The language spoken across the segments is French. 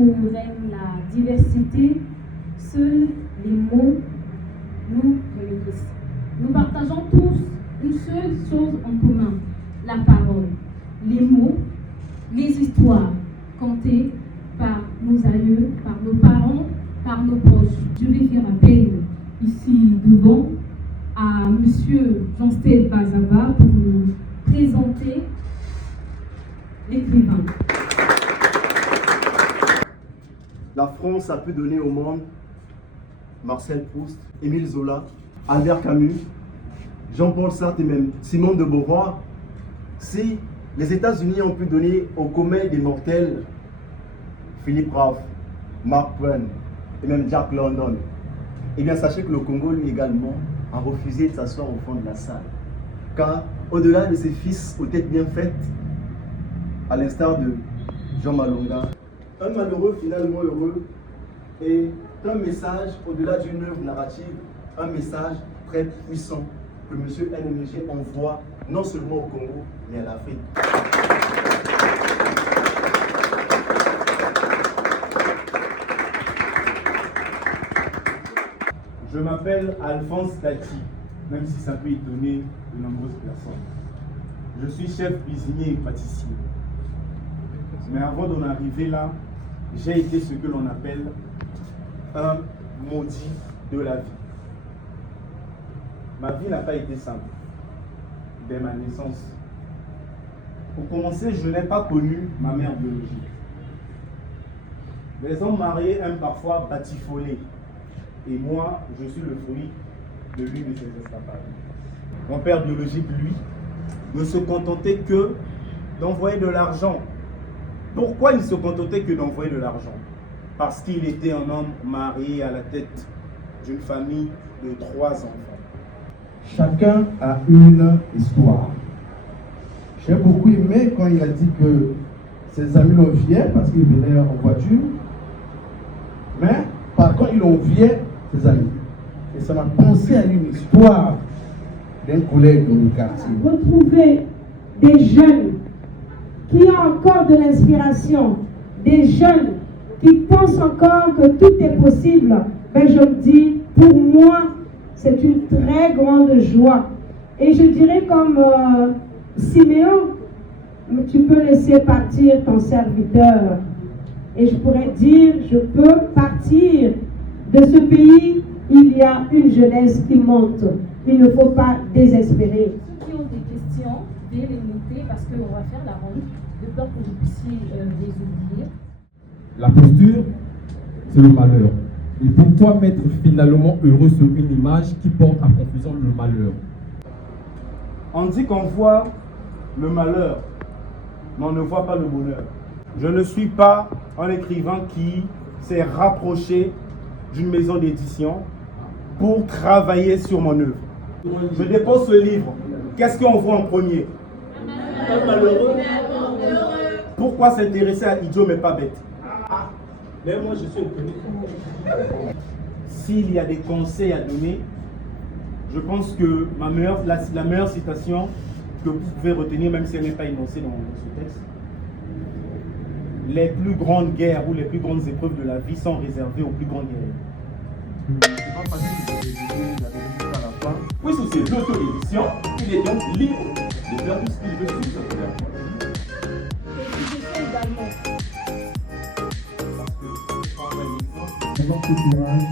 où règne la diversité, seuls les mots nous réunissent. Nous partageons tous une seule chose en commun, la parole, les mots, les histoires contées par nos aïeux, par nos parents, par nos proches. Je vais faire appel ici devant à M. Jean-Stel Bazava pour nous présenter l'écrivain. La France a pu donner au monde Marcel Proust, Émile Zola, Albert Camus, Jean-Paul Sartre et même Simone de Beauvoir. Si les États-Unis ont pu donner au commun des mortels Philippe Raff, Mark Twain et même Jack London, eh bien sachez que le Congo lui également a refusé de s'asseoir au fond de la salle. Car au-delà de ses fils aux têtes bien faites, à l'instar de Jean Malonga, un malheureux finalement heureux est un message au-delà d'une œuvre narrative, un message très puissant que M. NNG envoie non seulement au Congo, mais à l'Afrique. Je m'appelle Alphonse Tati, même si ça peut étonner de nombreuses personnes. Je suis chef cuisinier et pâtissier. Mais avant d'en arriver là, j'ai été ce que l'on appelle un maudit de la vie. Ma vie n'a pas été simple dès ma naissance. Pour commencer, je n'ai pas connu ma mère biologique. Les hommes mariés aiment parfois batifoler. Et moi, je suis le fruit de l'une de ces escapades. Mon père biologique, lui, ne se contentait que d'envoyer de l'argent. Pourquoi il se contentait que d'envoyer de l'argent? Parce qu'il était un homme marié à la tête d'une famille de 3 enfants. Chacun a une histoire. J'ai beaucoup aimé quand il a dit que ses amis l'enviaient parce qu'il venait en voiture. Mais par contre, il enviait ses amis. Et ça m'a pensé à une histoire d'un collègue dans le quartier. Retrouver des jeunes qui ont encore de l'inspiration, des jeunes qui pensent encore que tout est possible, ben je me dis, pour moi, c'est une très grande joie. Et je dirais comme Siméon, tu peux laisser partir ton serviteur. Et je pourrais dire, je peux partir de ce pays, il y a une jeunesse qui monte. Il ne faut pas désespérer. Ceux qui ont des questions, veuillez les noter parce qu'on va faire la ronde, de peur que vous puissiez les oublier. La posture, c'est le malheur. Et pourquoi mettre finalement heureux sur une image qui porte à confusion le malheur? On dit qu'on voit le malheur, mais on ne voit pas le bonheur. Je ne suis pas un écrivain qui s'est rapproché d'une maison d'édition pour travailler sur mon œuvre. Je dépose ce livre. Qu'est-ce qu'on voit en premier? Un malheureux. Pourquoi s'intéresser à idiot mais pas bête? Mais moi, je suis le S'il y a des conseils à donner, je pense que la meilleure citation que vous pouvez retenir, même si elle n'est pas énoncée dans ce texte, les plus grandes guerres ou les plus grandes épreuves de la vie sont réservées aux plus grands guerriers. C'est pas facile de résumer la vérité à la fin. Oui, c'est l'auto-édition. Il est donc libre de faire tout ce qu'il veut sur sa première fois. Et je fais également. Avant ce courage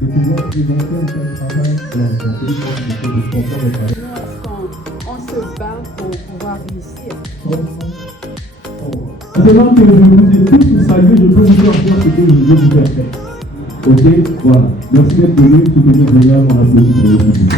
de pouvoir présenter un tel travail dans un pays comme le confort de travail. On se bat pour pouvoir réussir. Maintenant que je vous ai tous salués, je peux vous dire ce que je veux vous faire. Ok, voilà. Merci d'être venu, soutenir Génial, on applaudit pour le public.